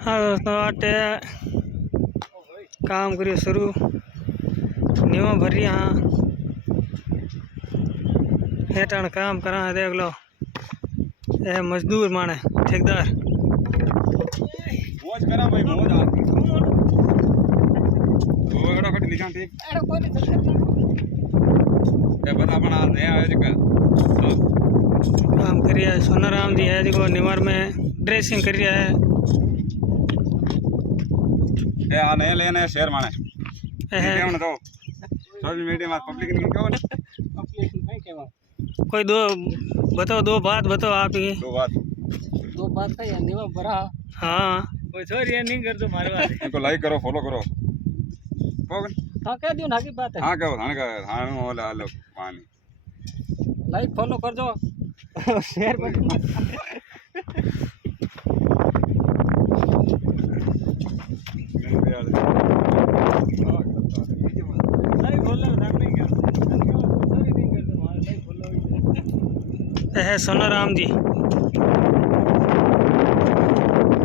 हाँ दोस्तों आटे काम करिए शुरू नीवा भरी हाँ हेटाण काम करा है देख लो यह मजदूर माने ठेकेदार मौज करा भाई मौज आ तो एड़ा फट लिखा ठीक एड़ा कोई नहीं ये बता बना नया है जका काम करिए सोनाराम जी है जो निवार में ड्रेसिंग करिए है ये आ नए लेने शेयर माने क्या होना तो सोशल मीडिया में पब्लिक ने क्या होना पब्लिक नहीं क्या कोई दो बताओ दो बात बताओ आप ही दो बात का यार निवा बड़ा हाँ कोई छोड़ ये नहीं कर दो मारे वाले इनको लाइक करो फॉलो करो कौन हाँ कह दियो ना की बात है हाँ क्या थाने का थाने वाला लो पानी लाइक फॉलो कर दो शेयर कर दो है सोनाराम जी।